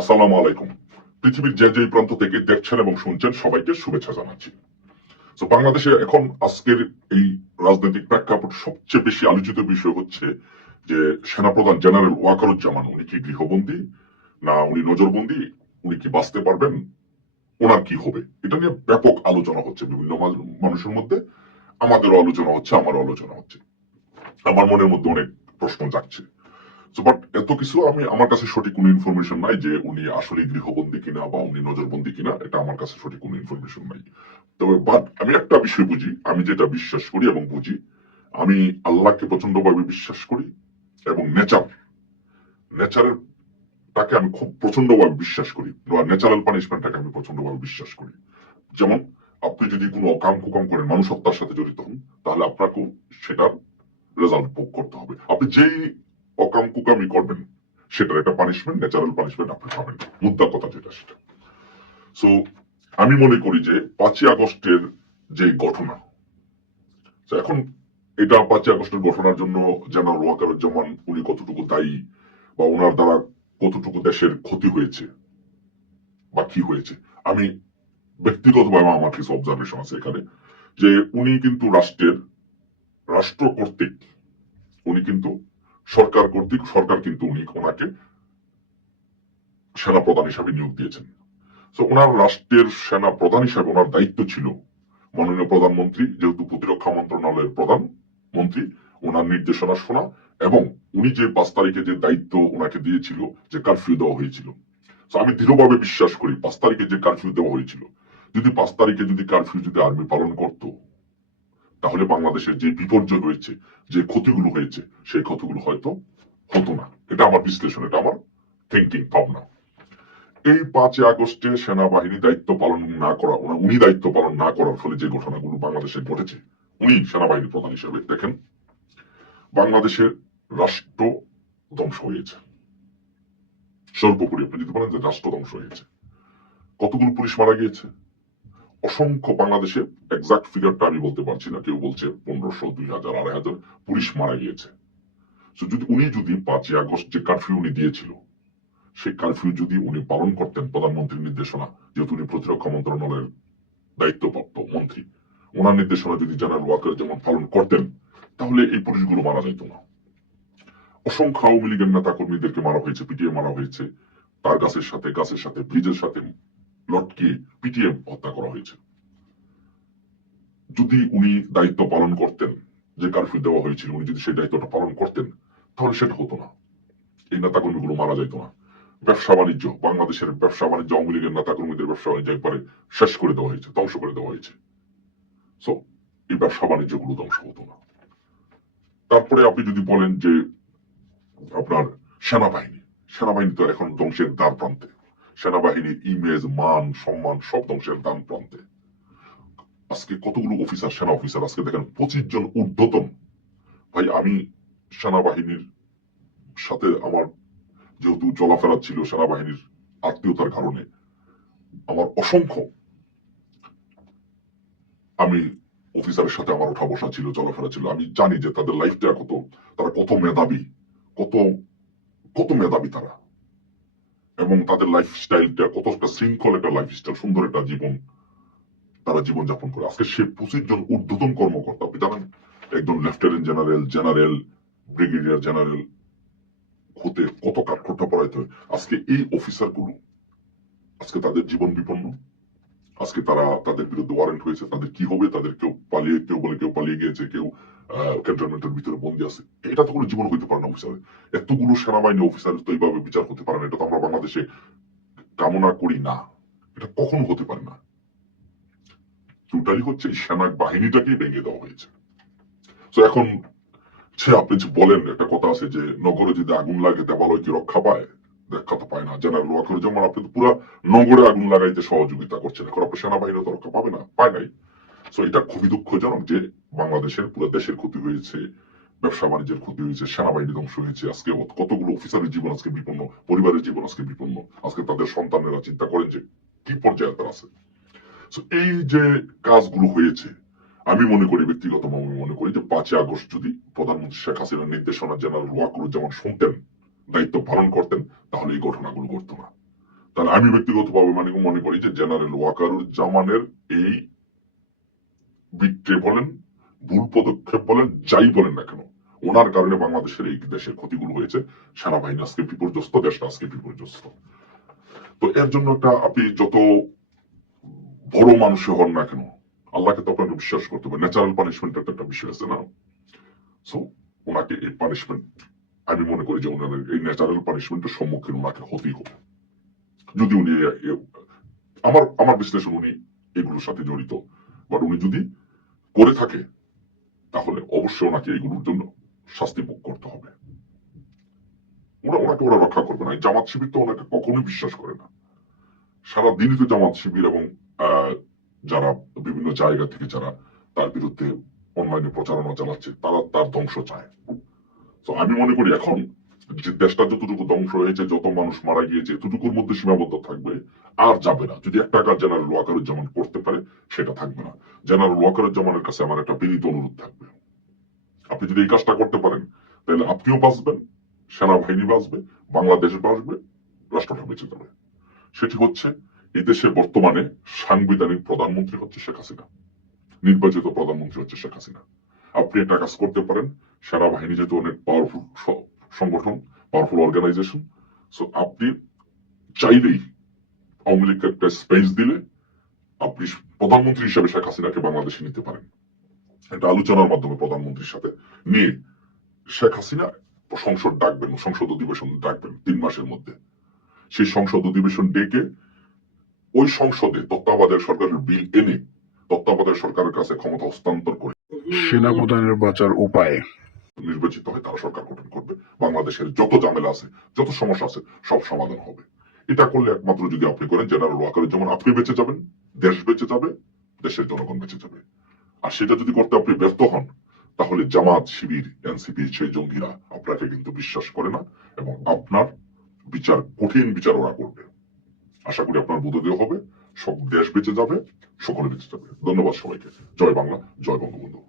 আসসালামু আলাইকুম। পৃথিবীর যে যে প্রান্ত থেকে দেখছেন এবং শুনছেন সবাইকে শুভেচ্ছা জানাচ্ছি। তো বাংলাদেশে এখন আজকের এই রাজনৈতিক প্রেক্ষাপট সবচেয়ে বেশি আলোচিত বিষয় হচ্ছে যে সেনাপ্রধান জেনারেল ওয়াকারুজ্জামান উনি কি গৃহবন্দী না উনি নজরবন্দী, উনি কি বাঁচতে পারবেন, ওনার কি হবে, এটা নিয়ে ব্যাপক আলোচনা হচ্ছে বিভিন্ন মানুষের মধ্যে। আমাদেরও আলোচনা হচ্ছে, আমারও আলোচনা হচ্ছে। আমার মনের মধ্যে অনেক প্রশ্ন জাগছে। বাট এত কিছু আমি আমার কাছে সঠিক কোনো ইনফরমেশন নাই যে উনি আসলে গৃহবন্দী কিনা বা উনি নজরবন্দী কিনা, এটা আমার কাছে সঠিক কোনো ইনফরমেশন নাই। তবে বাট আমি একটা বিষয় বুঝি, আমি যেটা বিশ্বাস করি এবং বুঝি, আমি আল্লাহকে প্রচন্ডভাবে বিশ্বাস করি এবং নেচারের তাকে আমি খুব প্রচন্ডভাবে বিশ্বাস করি, ন্যাচারাল পানিশমেন্টটাকে আমি প্রচন্ডভাবে বিশ্বাস করি। যেমন আপনি যদি কোনো অকাম কুকাম করেন, মানুষ হত্যার সাথে জড়িত হন, তাহলে আপনাকেও সেটার রেজাল্ট ভোগ করতে হবে। আপনি যেই অকাম কুকামি করবেন সেটার একটা পানিশমেন্ট, ন্যাচারাল পানিশমেন্ট আপনি পাবেন, মুদ্রা কথা যেটা সেটা। সো আমি মনে করি যে 5ই আগস্টের যে ঘটনা, এখন এটা 5ই আগস্টের ঘটনার জন্য জেনারেল ওয়াকারুজ্জামান উনি কতটুকু দায়ী বা ওনার দ্বারা কতটুকু দেশের ক্ষতি হয়েছে বা কি হয়েছে, আমি ব্যক্তিগতভাবে আমার কিছু অবজারভেশন আছে এখানে। যে উনি কিন্তু রাষ্ট্র কর্তৃক, উনি কিন্তু সরকার কিন্তু ওনাকে সেনা প্রধান হিসাবে নিয়োগ দিয়েছেন। তো ওনার রাষ্ট্রের সেনা প্রধান হিসাবে ওনার দায়িত্ব ছিল মাননীয় প্রধানমন্ত্রী, যেহেতু প্রতিরক্ষা মন্ত্রণালয়ের প্রধান মন্ত্রী, ওনার নির্দেশনা শোনা এবং উনি যে 5 তারিখে যে দায়িত্ব ওনাকে দিয়েছিল, যে কারফিউ দেওয়া হয়েছিল। আমি দৃঢ়ভাবে বিশ্বাস করি 5 তারিখে যে কারফিউ দেওয়া হয়েছিল, যদি 5 তারিখে যদি কারফিউ যদি আর্মি পালন করত, তাহলে বাংলাদেশের যে বিপর্যয় হয়েছে, যে ক্ষতিগুলো হয়েছে, সেই ক্ষতিগুলো হয়তো হতো না। এটা আমার বিশ্লেষণ, এটা আমার থিঙ্কিং, ভাবনা। এই 5ই আগস্টে সেনাবাহিনী দায়িত্ব পালন না করা, উনি দায়িত্ব পালন না করার ফলে যে ঘটনাগুলো বাংলাদেশে ঘটেছে, উনি সেনাবাহিনী প্রধান হিসেবে দেখেন বাংলাদেশের রাষ্ট্র ধ্বংস হয়েছে। সর্বোপরি আপনি যদি বলেন যে রাষ্ট্র ধ্বংস হয়েছে, কতগুলো পুলিশ মারা গিয়েছে, অসংখ্য, বাংলাদেশে এক্সাক্ট ফিগারটা আমি বলতে পারছি না, কেউ বলছে 1500, 2000, 2500 পুলিশ মারা গিয়েছে। উনি যদি 5ই আগস্ট যে কারফিউ উনি দিয়েছিল, সেই কারফিউ যদি উনি পালন করতেন প্রধানমন্ত্রীর নির্দেশনা, যেহেতু উনি প্রতিরক্ষা মন্ত্রণালয়ের দায়িত্বপ্রাপ্ত মন্ত্রী, ওনার নির্দেশনা যদি জেনারেল ওয়াকার যেমন পালন করতেন, তাহলে এই পুলিশগুলো মারা যেত না। অসংখ্য আওয়ামী লীগের নেতা কর্মীদেরকে মারা হয়েছে, পিটিএ মারা হয়েছে, তার গাছের সাথে ব্রিজের সাথে লটকে পিটিএ হত্যা করা হয়েছে। যদি উনি দায়িত্ব পালন করতেন, যে কারফিউ দেওয়া হয়েছিল, উনি যদি সেই দায়িত্বটা পালন করতেন, তাহলে সেটা হতো না, এই নেতা কর্মীগুলো মারা যেত না। ব্যবসা বাণিজ্য, বাংলাদেশের ব্যবসা বাণিজ্য, আওয়ামী লীগের নেতা কর্মীদের ব্যবসা বাণিজ্য একবারে শেষ করে দেওয়া হয়েছে, ধ্বংস করে দেওয়া হয়েছে। সো এই ব্যবসা বাণিজ্য গুলো ধ্বংস হতো না। তারপরে আপনি যদি বলেন যে আপনার সেনাবাহিনী তো এখন ধ্বংসের দ্বার প্রান্তে। সেনাবাহিনীর ইমেজ, মান, সম্মান সব ধ্বংসের দ্বার প্রান্তে। আজকে কতগুলো সেনা অফিসার আজকে দেখেন 25 জন ঊর্ধ্বতন। ভাই, আমি সেনাবাহিনীর সাথে আমার যেহেতু চলাফেরা ছিল, সেনাবাহিনীর আত্মীয়তার কারণে আমার অসংখ্য, আমি অফিসারের সাথে আমার ওঠা বসা ছিল, চলাফেরা ছিল, আমি জানি যে তাদের লাইফটা কত, তারা কত মেধাবী, কত কত মেধাবী তারা, এবং তাদের লাইফস্টাইলটা কতটা শৃঙ্খল একটা লাইফস্টাইল, সুন্দর একটা জীবন তারা জীবনযাপন করে। আজকে সে 25 জন ঊর্ধ্বতন কর্মকর্তা, আপনি জানেন একজন লেফটেন্যান্ট জেনারেল, ব্রিগেডিয়ার জেনারেল হতে কত কাঠখোট্টা পড়াইতে হয়। আজকে এই অফিসার গুলো, আজকে তাদের জীবন বিপন্ন, আজকে তাদের বিরুদ্ধে ওয়ারেন্ট হয়েছে, তাদের কি হবে, তাদের কেউ পালিয়ে গিয়েছে, কেউ ক্যান্টনমেন্টের ভিতরে বন্দি আছে। এটা তো কোনো জীবন হইতে পারে না অফিসারের। এতগুলো সেনাবাহিনী অফিসারের তো এইভাবে বিচার হতে পারে না, এটা তো আমরা বাংলাদেশে কামনা করি না, এটা কখনো হতে পারে না। টোটালি হচ্ছে সেনা বাহিনীটাকেই ভেঙে দেওয়া হয়েছে। তো এখন আপনি যে বলেন, একটা কথা আছে যে নগরে যদি আগুন লাগে দেবালয় কি রক্ষা পায়, রক্ষা তো পায় না। জেনারেল ওয়াকারুজ্জামান আপনি তো পুরো নগরে আগুন লাগাইতে সহযোগিতা করছেন, এখন আপনার সেনাবাহিনী তো রক্ষা পাবে না, পায় নাই। এটা খুবই দুঃখজনক যে বাংলাদেশের পুরো দেশের ক্ষতি হয়েছে, ব্যবসা বাণিজ্যের ক্ষতি হয়েছে, সেনাবাহিনী ধ্বংস হয়েছে। আজকে কতগুলো অফিসারের জীবন আজকে বিপন্ন, পরিবারের জীবন আজকে বিপন্ন। আজকে তাদের সন্তানেরা চিন্তা করেন যে কি পর্যায়ে তারা আছে। এই যে কাজগুলো হয়েছে, আমি মনে করি, ব্যক্তিগতভাবে মনে করি যে 5ই আগস্ট যদি প্রধানমন্ত্রী শেখ হাসিনার নির্দেশনা জেনারেল ওয়াকারুজ্জামান শুনতেন, দায়িত্ব পালন করতেন, তাহলে এই ঘটনাগুলো ঘটতো না। তাহলে আমি ব্যক্তিগতভাবে মনে করি যে জেনারেল ওয়াকারুজ্জামানের এই বিট্রে বলেন, ভুল পদক্ষেপ বলেন, যাই বলেন না কেন, ওনার কারণে বাংলাদেশের এই দেশের ক্ষতিগুলো হয়েছে। সেনাবাহিনী আজকে বিপর্যস্ত, দেশটা আজকে বিপর্যস্ত। তো এর জন্য একটা আপনি যত বড় মানুষ হন না কেন, আল্লাহকে তো আপনাকে বিশ্বাস করতে হবে। ন্যাচারাল পানিশমেন্ট একটা বিষয় আছে না? সো ওনাকে এই পানিশমেন্ট, আমি মনে করি যে ওনার এই ন্যাচারাল পানিশমেন্টের সম্মুখীন ওনাকে হতেই হবে। যদি উনি আমার আমার বিশ্লেষণ উনি এগুলোর সাথে জড়িত, বাট উনি যদি করে থাকে তাহলে অবশ্যই ওনাকে এইগুলোর জন্য শাস্তি ভোগ করতে হবে। ওনাকে ওরা রক্ষা করবে না। জামাত শিবির তো ওনাকে কখনোই বিশ্বাস করে না। সারাদিনই তো জামাত শিবির এবং যারা বিভিন্ন জায়গা থেকে যারা তার বিরুদ্ধে অনলাইনে প্রচারণা চালাচ্ছে, তারা তার ধ্বংস চায়। তো আমি মনে করি এখন যে দেশটা যতটুকু ধ্বংস হয়েছে, যত মানুষ মারা গিয়েছে, এতটুকুর মধ্যে সীমাবদ্ধ থাকবে, আর যাবে না। যদি একটা কাজ জেনারেল ওয়াকারুজ্জামান করতে পারে, সেটা থাকবে না। জেনারেল ওয়াকারুজ্জামানের কাছে আমার একটা বিনীত অনুরোধ থাকবে, আপনি যদি এই কাজটা করতে পারেন, তাহলে আপনিও বাঁচবেন, সেনাবাহিনী বাঁচবে, বাংলাদেশ বাঁচবে, রাষ্ট্রটা বেঁচে যাবে। সেটি হচ্ছে, এই দেশের বর্তমানে সাংবিধানিক প্রধানমন্ত্রী হচ্ছে শেখ হাসিনা, নির্বাচিত প্রধানমন্ত্রী হচ্ছে শেখ হাসিনা। আপনি একটা কাজ করতে পারেন, সেনাবাহিনী যেহেতু অনেক পাওয়ারফুল সংগঠন, পাওয়ারফুল অর্গানাইজেশন, সো আপনি চাইলেই আওয়ামী লীগকে একটা স্পেস দিলে আপনি প্রধানমন্ত্রী হিসেবে শেখ হাসিনাকে বাংলাদেশে নিতে পারেন। একটা আলোচনার মাধ্যমে প্রধানমন্ত্রীর সাথে নিয়ে শেখ হাসিনা সংসদ ডাকবেন, সংসদ অধিবেশন ডাকবেন 3 মাসের মধ্যে। সেই সংসদ অধিবেশন ডেকে ওই সংসদে তত্ত্বাবধায়ক সরকারের বিল এনে তত্ত্বাবধায়ক সরকারের কাছে ক্ষমতা হস্তান্তর করে সেনাপ্রধানের বাঁচার উপায় নির্বাচিত হয়, তারা সরকার গঠন করবে। বাংলাদেশের যত ঝামেলা আছে, যত সমস্যা আছে, সব সমাধান হবে। এটা করলে একমাত্র যদি আপনি করেন, জেনারেল ওয়াকারুজ্জামান আপনি বেঁচে যাবেন, দেশ বেঁচে যাবে, দেশের জনগণ বেঁচে যাবে। আর সেটা যদি করতে আপনি ব্যর্থ হন, তাহলে জামাত শিবির, এনসিপি, সেই জঙ্গিরা আপনাকে কিন্তু বিশ্বাস করে না, এবং আপনার বিচার, কঠিন বিচার ওরা করবে। আশা করি আপনার বোধোদয় হবে, সব দেশ বেঁচে যাবে, সকলে বেঁচে যাবে। ধন্যবাদ সবাইকে। জয় বাংলা, জয় বঙ্গবন্ধু।